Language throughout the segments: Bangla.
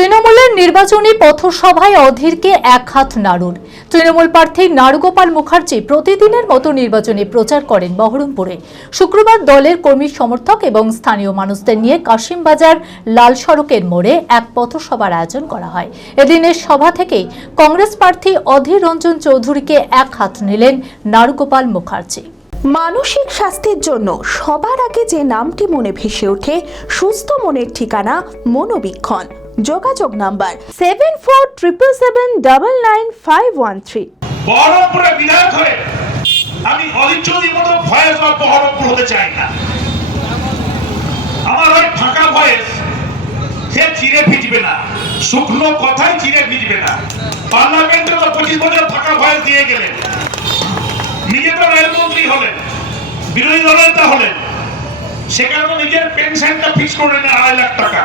তৃণমূলের নির্বাচনী পথসভায় অধীরকে এক হাত নাড়ুর। তৃণমূল প্রার্থী নারুগোপাল মুখার্জি প্রতিদিনের মতো নির্বাচনী প্রচার করেন বহরমপুরে। শুক্রবার দলের কর্মী সমর্থক এবং স্থানীয় মানুষদের নিয়ে কাশিমবাজার লাল সড়কের মোড়ে এক পথসভার আয়োজন করা হয়। এদিনের সভা থেকেই কংগ্রেস প্রার্থী অধীর রঞ্জন চৌধুরীকে এক হাত নিলেন নারুগোপাল মুখার্জি। মানসিক স্বাস্থ্যের জন্য সবার আগে যে নামটি মনে ভেসে ওঠে, সুস্থ মনের ঠিকানা মনোবীক্ষণ। যোগাযোগ নাম্বার 7477799513। বহরমপুরে বিধায়ক হয়ে আমি অধীর চৌধুরীর মতো ভয়েস বা বহরমপুর হতে চাই না। আমার ওই ফাঁকা ভয়েস সে চিরে ভিজবে না, শুকনো কথাই চিরে ভিজবে না। পার্লামেন্টে তো 25 বছর ফাঁকা ভয়েস দিয়ে গেলেন, নিজে তো রেলমন্ত্রী হলেন, বিরোধী দলের নেতা হলেন, সেখানে তো নিজের পেনশনটা ফিক্স করে নিলেন 2.5 লাখ টাকা,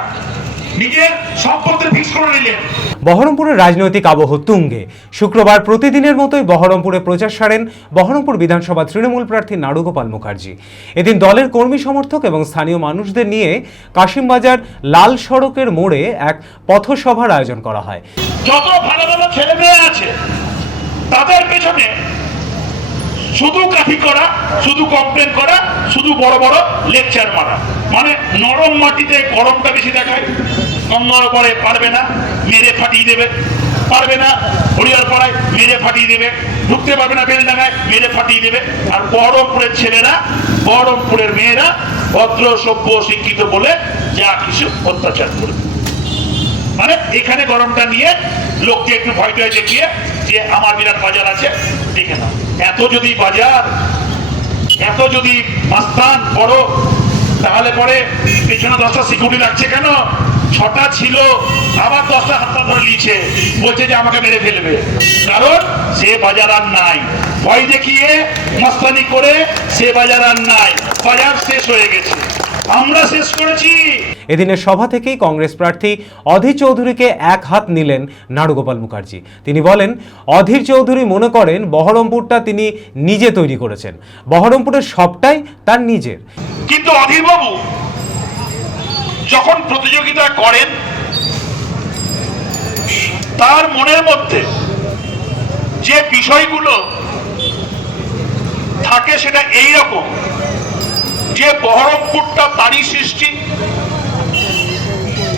নিজের সম্পত্তি ফিক্স করে নিলেন। বহরমপুরের রাজনৈতিক আবহ তুঙ্গে। শুক্রবার প্রতিদিনের মতোই বহরমপুরে প্রচার সারেন বহরমপুর বিধানসভা তৃণমূল প্রার্থী নারুগোপাল মুখার্জি। এদিন দলের কর্মী সমর্থক এবং স্থানীয় মানুষদের নিয়ে কাশিমবাজার লাল সড়কের মোড়ে এক পথসভার আয়োজন করা হয়। যত ভালো ভালো ছেলে মেয়ে আছে তাদের পেছনে শুধু কাঠি করা, শুধু কমপ্লেন করা, শুধু বড় বড় লেকচার মারা। মানে নরম মাটিতে গরমটা বেশি দেখায়, কন্যার পরে পারবে না, মেরে ফাটিয়ে দেবে, পারবে না হরিয়ার পড়ায় মেরে ফাটিয়ে দেবে, ঢুকতে পারবে না বেলডাঙ্গায় মেরে ফাটিয়ে দেবে। আর বহরমপুরের ছেলেরা, বহরমপুরের মেয়েরা ভদ্র সভ্য শিক্ষিত বলে যা কিছু অত্যাচার করবে। মানে এখানে গরমটা নিয়ে লোককে একটু ভয় টয় দেখিয়ে যে আমার বিরাট বাজার আছে, দেখে নাও। এত যদি বাজার, এত যদি মাস্তান বড়, তাহলে পরে পেছনে 10টা সিকিউরিটি লাগছে কেন? 6টা ছিল, আবার 10টা হাতটা ধরে নিয়েছে, বলছে যে আমাকে মেরে ফেলবে। কারণ সে বাজার আর নাই, ভয় দেখিয়ে মাস্তানি করে সে বাজার আর নাই, বাজার শেষ হয়ে গেছে, আমরা শেষ করেছি। এদিনের সভা থেকেই কংগ্রেস প্রার্থী অধীর চৌধুরীকে এক হাত নিলেন নারুগোপাল মুখার্জি। তিনি বলেন, অধীর চৌধুরী মনে করেন বহরমপুরটা তিনি নিজে তৈরি করেছেন, বহরমপুরের সবটাই তার নিজের। কিন্তু অধীর বাবু যখন প্রতিযোগিতা করেন, তার মনের মধ্যে যে বিষয়গুলো থাকে সেটা এই রকম, যে বহরমপুরটা তারই সৃষ্টি,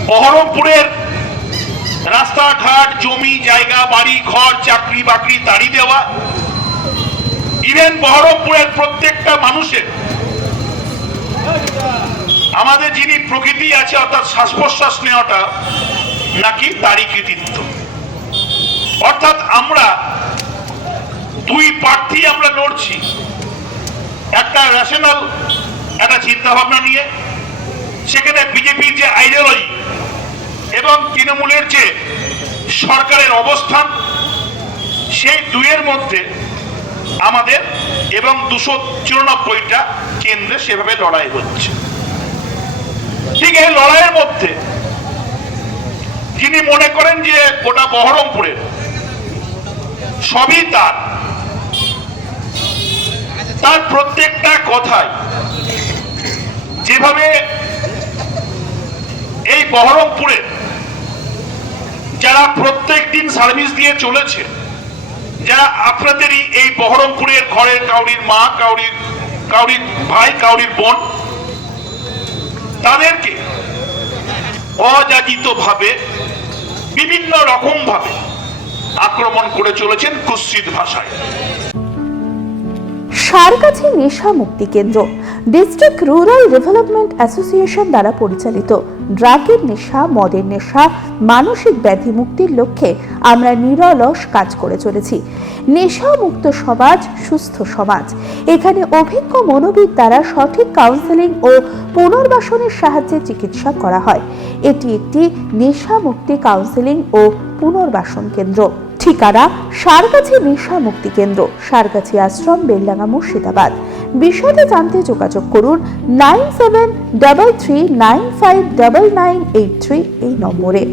বহরমপুরের রাস্তাঘাট, জমি জায়গা, বাড়ি ঘর, চাকরি বাকরি তারই দেওয়া। ইভেন বহরমপুরের প্রত্যেকটা মানুষের, আমাদের যিনি প্রকৃতি আছে অর্থাৎ শ্বাস প্রশ্বাস নেওয়াটা নাকি তারই কৃতিত্ব। অর্থাৎ আমরা দুই প্রার্থী আমরা লড়ছি, একটা রেশনাল একটা চিন্তা ভাবনা নিয়ে, সেখানে বিজেপির যে আইডিওলজি এবং তৃণমূলের যে সরকারের অবস্থান, সেই দুইয়ের মধ্যে আমাদের এবং 294টা কেন্দ্রে সেভাবে লড়াই হচ্ছে। ঠিক এই লড়াইয়ের মধ্যে যিনি মনে করেন যে গোটা বহরমপুরের সবই তার প্রত্যেকটা কথায় যেভাবে এই বহরমপুরে যারা প্রত্যেক দিন সার্ভিস দিয়ে চলেছে, যারা আপনাদেরই এই বহরমপুরের ঘরের কাউরির মা, কাউরির ভাই, কাউরির বোন, তাদেরকে অযাচিত ভাবে বিভিন্ন রকম ভাবে আক্রমণ করে চলেছেন কুৎসিত ভাষায়। সারগাছি নেশা মুক্তি কেন্দ্র ডিস্ট্রিক্ট রুরাল ডেভেলপমেন্ট অ্যাসোসিয়েশন দ্বারা পরিচালিত। ড্রাগের নেশা, মদের নেশা, মানসিক ব্যাধি মুক্তির লক্ষ্যে আমরা নিরলস কাজ করে চলেছি। নেশা মুক্ত সমাজ, সুস্থ সমাজ। এখানে অভিজ্ঞ মনোবিদ দ্বারা সঠিক কাউন্সেলিং ও পুনর্বাসনের সাহায্যে চিকিৎসা করা হয়। এটি একটি নেশা মুক্তি কাউন্সেলিং ও পুনর্বাসন কেন্দ্র। ঠিকানা সারগাছি নেশা মুক্তি কেন্দ্র, সারগাছি আশ্রম, বেলডাঙ্গা, মুর্শিদাবাদ। বিশদে জানতে যোগাযোগ করুন 9733959983 এই নম্বরে।